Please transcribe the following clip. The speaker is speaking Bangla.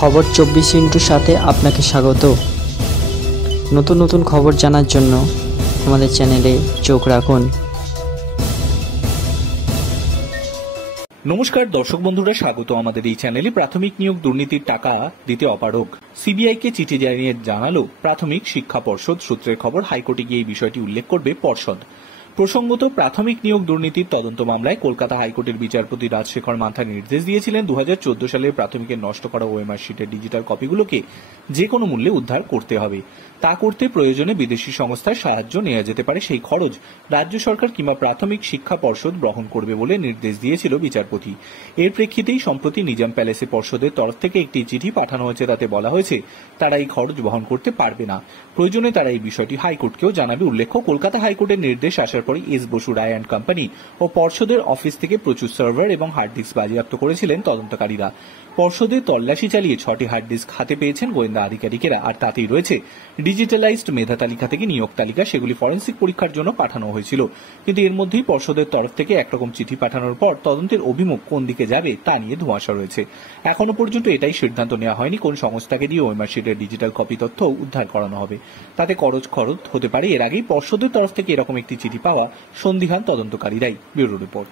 খবর 24 সাথে আপনাকে স্বাগত। নতুন নতুন খবর জানার জন্য আমাদের চ্যানেলে চোখ রাখুন। নমস্কার দর্শক বন্ধুরা, স্বাগত আমাদের এই চ্যানেলে। প্রাথমিক নিয়োগ দুর্নীতির টাকা দিতে অপারগ, সিবিআইকে চিঠি জানিয়ে জানালো প্রাথমিক শিক্ষা পর্ষদ। সূত্রের খবর, হাইকোর্টে গিয়ে এই বিষয়টি উল্লেখ করবে পর্ষদ। প্রসঙ্গত, প্রাথমিক নিয়োগ দুর্নীতির তদন্ত মামলায় কলকাতা হাইকোর্টের বিচারপতি রাজশেখর মান্থা নির্দেশ দিয়েছিলেন 2014 সালের প্রাথমিকের নষ্ট করা ওএমআর শিটের ডিজিটাল কপিগুলোকে যে কোনো মূল্যে উদ্ধার করতে হবে। তা করতে প্রয়োজনে বিদেশি সংস্থার সাহায্য নেওয়া যেতে পারে, সেই খরচ রাজ্য সরকার কিংবা প্রাথমিক শিক্ষা পর্ষদ বহন করবে বলে নির্দেশ দিয়েছিল বিচারপতি। এর প্রেক্ষিতেই সম্প্রতি নিজাম প্যালেসে পর্ষদের তরফ থেকে একটি চিঠি পাঠানো হয়েছে। তাতে বলা হয়েছে তারা এই খরচ বহন করতে পারবে না, প্রয়োজনে তারা এই বিষয়টি হাইকোর্টকেও জানাবে। উল্লেখ্য, কলকাতা হাইকোর্টের নির্দেশ আসার পরে S Basu Roy and company ও পর্ষদের অফিস থেকে প্রচুর সার্ভার এবং হার্ড ডিস্ক বাজেয়াপ্ত করেছিলেন তদন্তকারীরা। পর্ষদের তল্লাশি চালিয়ে 6টি হার্ড ডিস্ক হাতে পেয়েছেন গোয়েন্দা আধিকারিকেরা, আর তাতেই রয়েছে ডিজিটালাইজড মেধা তালিকা থেকে নিয়োগ তালিকা। সেগুলি ফরেন্সিক পরীক্ষার জন্য পাঠানো হয়েছিল, কিন্তু এর মধ্যেই পর্ষদের তরফ থেকে একরকম চিঠি পাঠানোর পর তদন্তের অভিমুখ কোন দিকে যাবে তা নিয়ে ধোঁয়াশা রয়েছে। এখনো পর্যন্ত এটাই সিদ্ধান্ত নেওয়া হয়নি কোন সংস্থাকে দিয়ে ওএমআর শিটের ডিজিটাল কপি তথ্য উদ্ধার করানো হবে। তাতে খরচ হতে পারে। এর আগেই পর্ষদের তরফ থেকে এরকম একটি চিঠি পাওয়া সন্দিহান তদন্তকারীরাই। Bureau report.